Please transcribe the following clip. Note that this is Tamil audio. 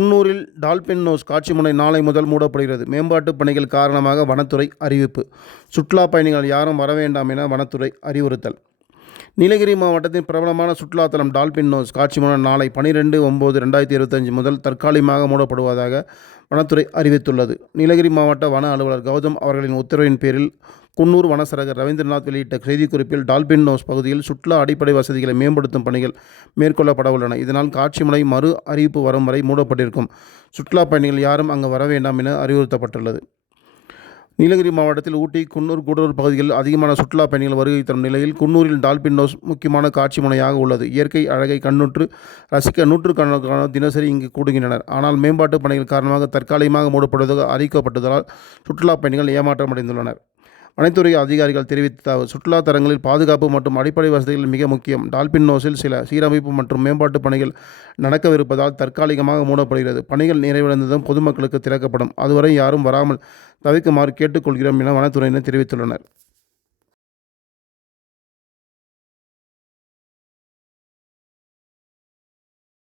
குன்னூரில் டால்பின் நோஸ் காட்சி முனை நாளை முதல் மூடப்படுகிறது. மேம்பாட்டு பணிகள் காரணமாக வனத்துறை அறிவிப்பு. சுற்றுலா பயணிகள் யாரும் வர வேண்டாம் என வனத்துறை அறிவுறுத்தல். நீலகிரி மாவட்டத்தின் பிரபலமான சுற்றுலாத்தலம் டால்பின் நோஸ் காட்சி முனை நாளை 12/9/2025 முதல் தற்காலிகமாக மூடப்படுவதாக வனத்துறை அறிவித்துள்ளது. நீலகிரி மாவட்ட வன அலுவலர் கௌதம் அவர்களின் உத்தரவின் பேரில் குன்னூர் வனசரகர் ரவீந்திரநாத் வெளியிட்ட செய்திக்குறிப்பில் டால்பின் நோஸ் பகுதியில் சுற்றுலா அடிப்படை வசதிகளை மேம்படுத்தும் பணிகள் மேற்கொள்ளப்பட உள்ளன. இதனால் காட்சி முனை மறு அறிவிப்பு வரும் வரை மூடப்பட்டிருக்கும். சுற்றுலா பயணிகள் யாரும் அங்கு வர வேண்டாம் என அறிவுறுத்தப்பட்டுள்ளது. நீலகிரி மாவட்டத்தில் ஊட்டி, குன்னூர், கூடலூர் பகுதிகளில் அதிகமான சுற்றுலா பயணிகள் வருகை தரும் நிலையில் குன்னூரில் டால்பின் நோஸ் முக்கியமான காட்சி முனையாக உள்ளது. இயற்கை அழகை கண்ணுற்று ரசிக்க நூற்றுக்கணக்கானோர் தினசரி இங்கு கூடுகின்றனர். ஆனால் மேம்பாட்டு பணிகள் காரணமாக தற்காலிகமாக மூடப்படுவதாக அறிவிக்கப்பட்டதால் சுற்றுலா பயணிகள் ஏமாற்றமடைந்துள்ளனர். வனத்துறை அதிகாரிகள் தெரிவித்த சுற்றுலா தலங்களில் பாதுகாப்பு மற்றும் அடிப்படை வசதிகள் மிக முக்கியம். டால்பின் நோஸில் சில சீரமைப்பு மற்றும் மேம்பாட்டு பணிகள் நடக்கவிருப்பதால் தற்காலிகமாக மூடப்படுகிறது. பணிகள் நிறைவடைந்ததும் பொதுமக்களுக்கு திறக்கப்படும். அதுவரை யாரும் வராமல் தவிர்க்குமாறு கேட்டுக்கொள்கிறோம் என வனத்துறையினர் தெரிவித்துள்ளனர்.